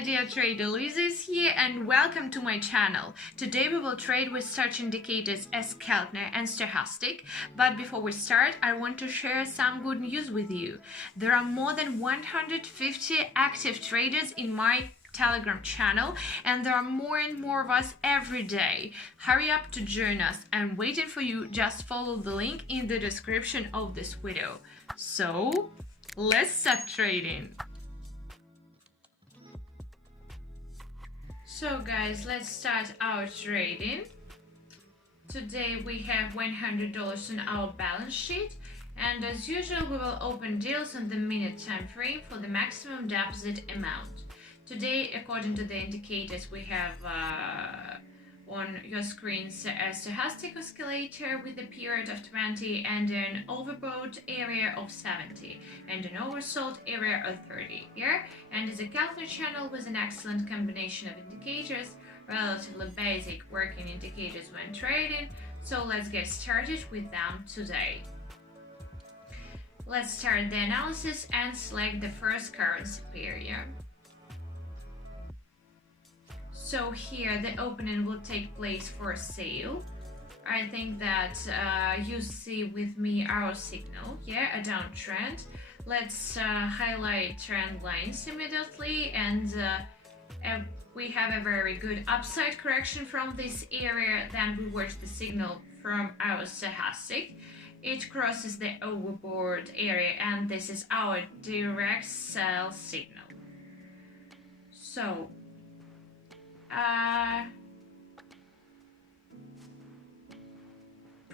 my dear trader, Lisa is here and welcome to my channel. Today we will trade with such indicators as Keltner and Stochastic, but before we start I want to share some good news with you. There are more than 150 active traders in my Telegram channel and there are more and more of us every day. Hurry up to join us. I'm waiting for you. Just follow the link in the description of this video. So let's start trading. So guys, let's start our trading. Today we have $100 on our balance sheet, and as usual we will open deals on the minute time frame for the maximum deposit amount. Today, according to the indicators, we have on your screens a stochastic oscillator with a period of 20 and an overbought area of 70 and an oversold area of 30 here, and is a Keltner channel with an excellent combination of indicators, relatively basic working indicators when trading. So let's get started with them today. Let's start the analysis and select the first currency pair. So here the opening will take place for sale. I think that you see with me our signal, a downtrend. Let's highlight trend lines immediately, and we have a very good upside correction from this area. Then we watch the signal from our stochastic. It crosses the overbought area, and this is our direct sell signal. So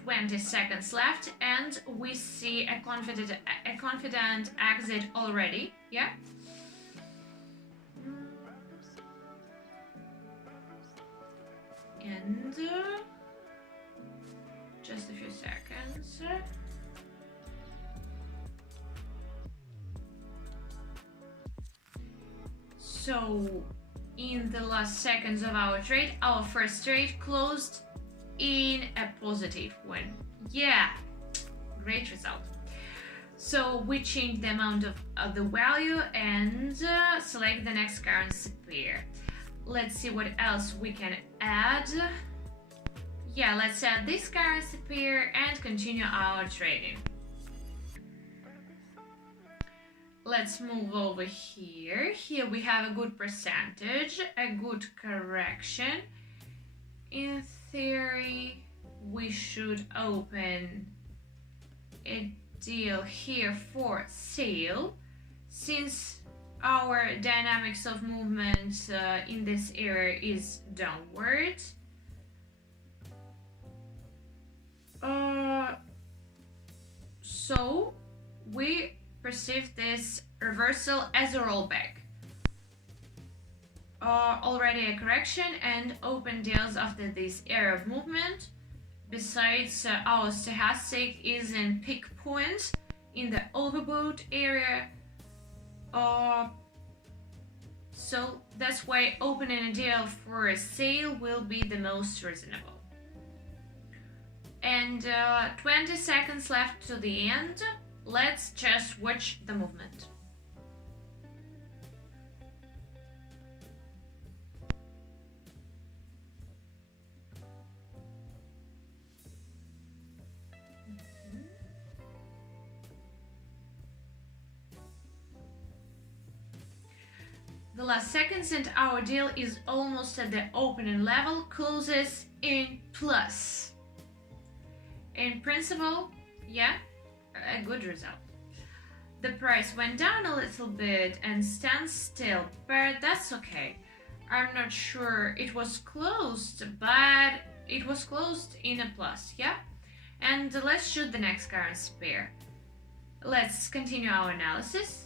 20 seconds left and we see a confident exit already, and just a few seconds. So in the last seconds of our trade, our first trade closed in a positive one. Great result. So we change the amount of the value and select the next currency pair. Let's see what else we can add. Let's add this currency pair and continue our trading. Let's move over here. Here we have a good percentage, a good correction. In theory, we should open a deal here for sale, since our dynamics of movement in this area is downward. So we perceive this reversal as a rollback. Already a correction and open deals after this area of movement. Besides, our stochastic is in peak point in the overbought area. So that's why opening a deal for a sale will be the most reasonable. And 20 seconds left to the end. Let's just watch the movement. The last seconds and our deal is almost at the opening level, closes in plus. In principle, a good result. The price went down a little bit and stands still, but that's okay. I'm not sure it was closed, but it was closed in a plus, And let's shoot the next currency pair. Let's continue our analysis.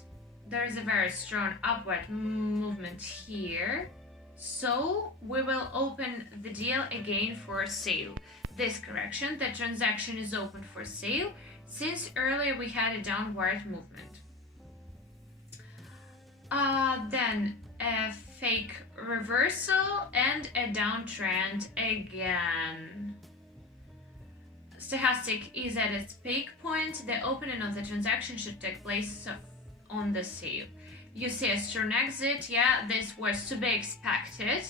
There is a very strong upward movement here, so we will open the deal again for sale. This correction, the transaction is open for sale, since earlier we had a downward movement. Then a fake reversal and a downtrend again. Stochastic is at its peak point. The opening of the transaction should take place on the sale. You see a strong exit, yeah, this was to be expected.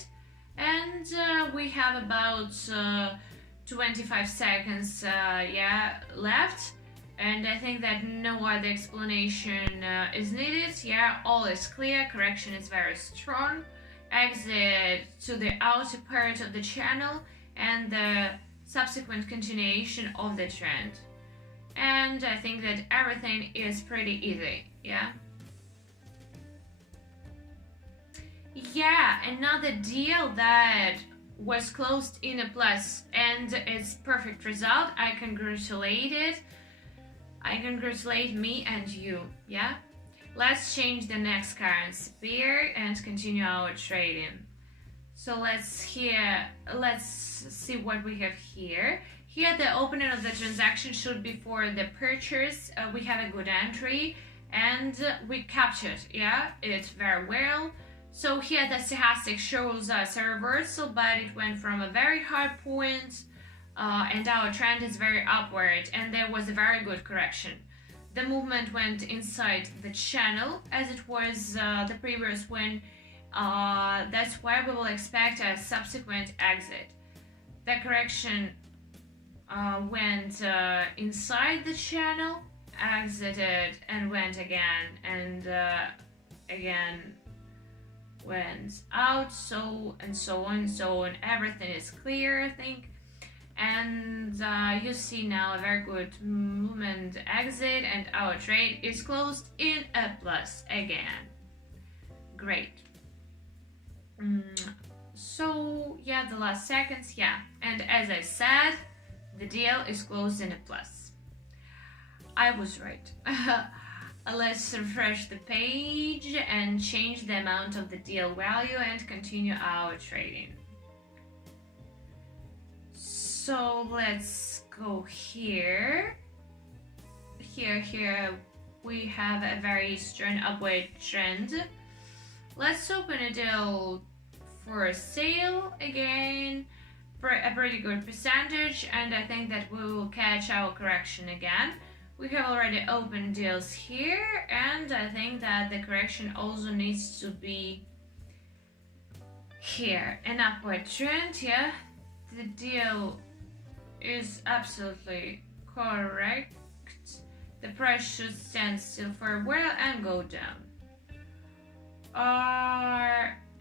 And we have about 25 seconds left. And I think that no other explanation is needed. Yeah, all is clear, correction is very strong. Exit to the outer part of the channel and the subsequent continuation of the trend. And I think that everything is pretty easy, yeah? Yeah, another deal that was closed in a plus and it's perfect result. I congratulate it. I congratulate me and you, yeah? Let's change the next currency pair and continue our trading. So let's see what we have here. Here the opening of the transaction should be for the purchase. We have a good entry and we captured, yeah, it very well. So here the stochastic shows us a reversal, but it went from a very high point and our trend is very upward and there was a very good correction. The movement went inside the channel as it was the previous one. That's why we will expect a subsequent exit. The correction went inside the channel, exited and went again and again went out, so and so on, so on. Everything is clear, I think. And you see now a very good movement exit and our trade is closed in a plus again. Great. So yeah, the last seconds, yeah. And as I said, the deal is closed in a plus. I was right. Let's refresh the page and change the amount of the deal value and continue our trading. So let's go here. Here we have a very strong upward trend. Let's open a deal for a sale again for a pretty good percentage, and I think that we will catch our correction again. We have already opened deals here, and I think that the correction also needs to be here. An upward trend, yeah. The deal is absolutely correct. The price should stand still for a while and go down.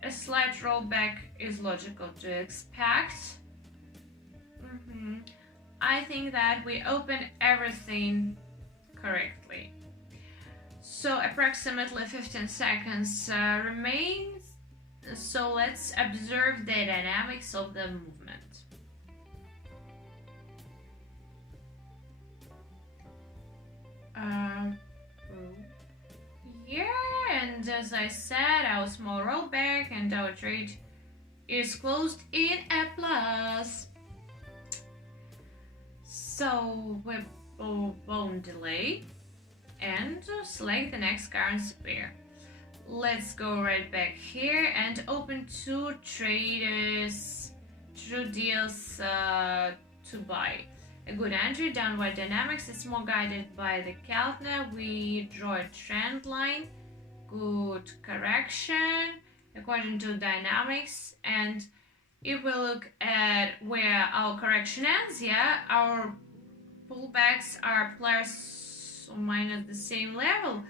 A slight rollback is logical to expect. I think that we open everything correctly. So approximately 15 seconds remains. So let's observe the dynamics of the movement. Yeah, and as I said, our small rollback and our trade is closed in a plus. So we won't delay and select the next currency pair. Let's go right back here and open two deals to buy. A good entry, downward dynamics, it's more guided by the Keltner. We draw a trend line, good correction according to dynamics. And if we look at where our correction ends, yeah, our pullbacks are plus or minus the same level,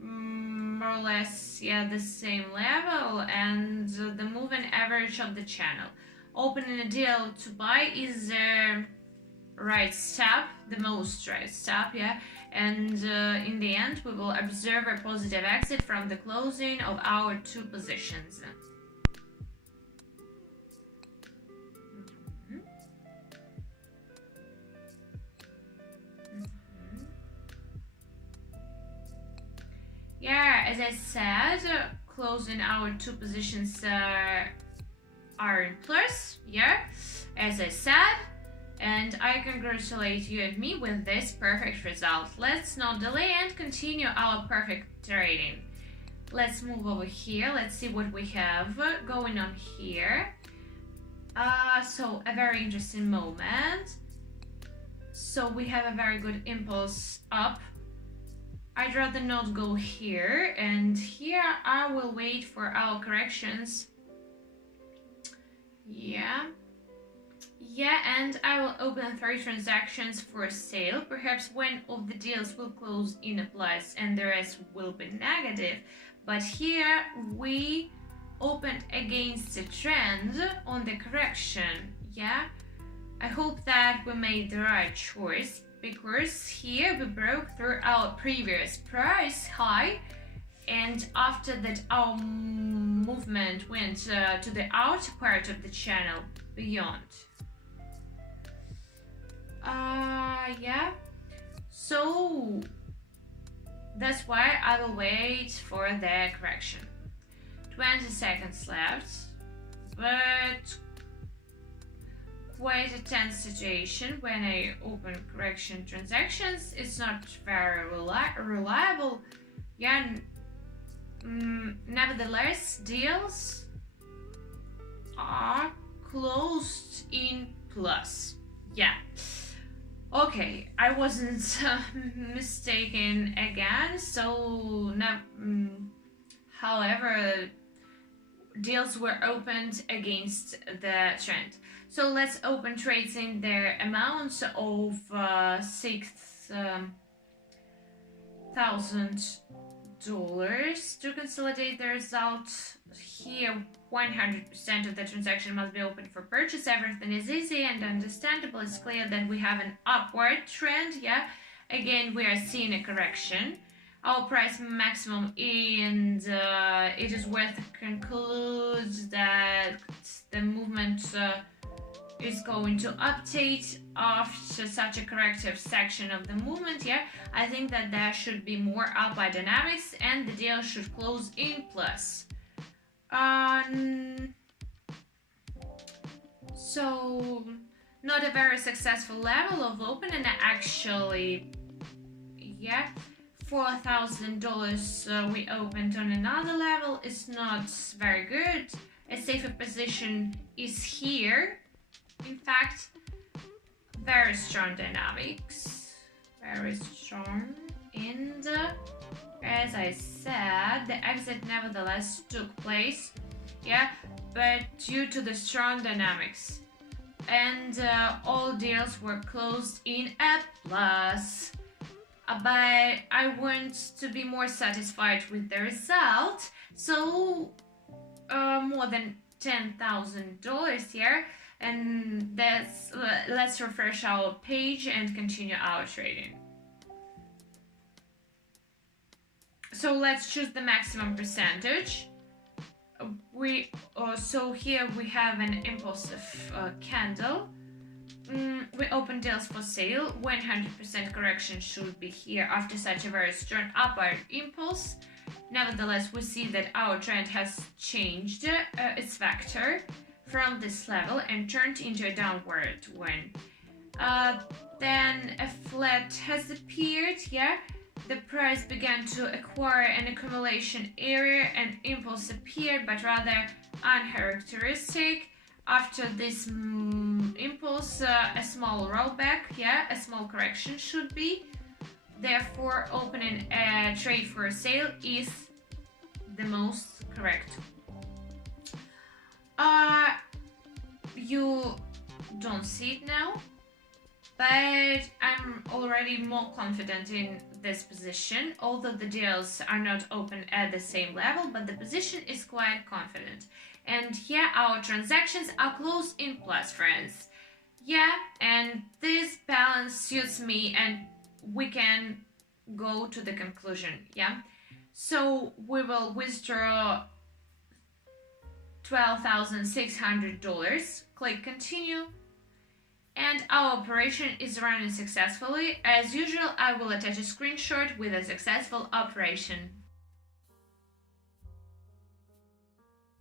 more or less, yeah, the same level, and the moving average of the channel. Opening a deal to buy is the right step, the most right step, yeah, and in the end we will observe a positive exit from the closing of our two positions. Yeah, as I said, closing our two positions are in plus, yeah, as I said, and I congratulate you and me with this perfect result. Let's not delay and continue our perfect trading. Let's move over here. Let's see what we have going on here. So a very interesting moment. So we have a very good impulse up I'd rather not go here, and here I will wait for our corrections. Yeah, and I will open 3 transactions for sale. Perhaps one of the deals will close in a plus and the rest will be negative. But here we opened against the trend on the correction. Yeah, I hope that we made the right choice, because here we broke through our previous price high, and after that our movement went to the outer part of the channel beyond. Yeah, so that's why I will wait for the correction. 20 seconds left, but quite a tense situation when I open correction transactions. It's not very reliable. Yeah, nevertheless, deals are closed in plus. Yeah. Okay, I wasn't mistaken again. So however, deals were opened against the trend. So let's open trades in their amounts of $6,000 to consolidate the result. Here 100% of the transaction must be open for purchase. Everything is easy and understandable. It's clear that we have an upward trend. Yeah, again we are seeing a correction. Our price maximum, and it is worth to conclude that the movement is going to update after such a corrective section of the movement. Yeah, I think that there should be more upward dynamics and the deal should close in plus. So not a very successful level of opening actually. Yeah, $4,000 we opened on another level. It's not very good. A safer position is here. In fact, very strong dynamics, very strong, and as I said, the exit nevertheless took place. Yeah, but due to the strong dynamics, and all deals were closed in a plus. But I want to be more satisfied with the result, so more than $10,000 here. And let's refresh our page and continue our trading. So let's choose the maximum percentage. So here we have an impulsive candle. We open deals for sale. 100% correction should be here after such a very strong upward impulse. Nevertheless, we see that our trend has changed its vector from this level and turned into a downward one. Then a flat has appeared. Yeah, the price began to acquire an accumulation area and impulse appeared, but rather uncharacteristic. After this impulse, a small rollback, yeah, a small correction should be. Therefore, opening a trade for sale is the most correct. You don't see it now, but I'm already more confident in this position, although the deals are not open at the same level, but the position is quite confident. And here our transactions are closed in plus, friends. Yeah, and this balance suits me and we can go to the conclusion. Yeah, so we will withdraw $12,600, click continue, and our operation is running successfully. As usual, I will attach a screenshot with a successful operation.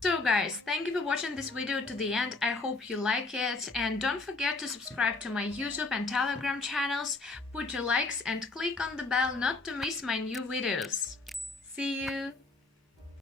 So guys, thank you for watching this video to the end. I hope you like it, and don't forget to subscribe to my YouTube and Telegram channels, put your likes and click on the bell not to miss my new videos. See you!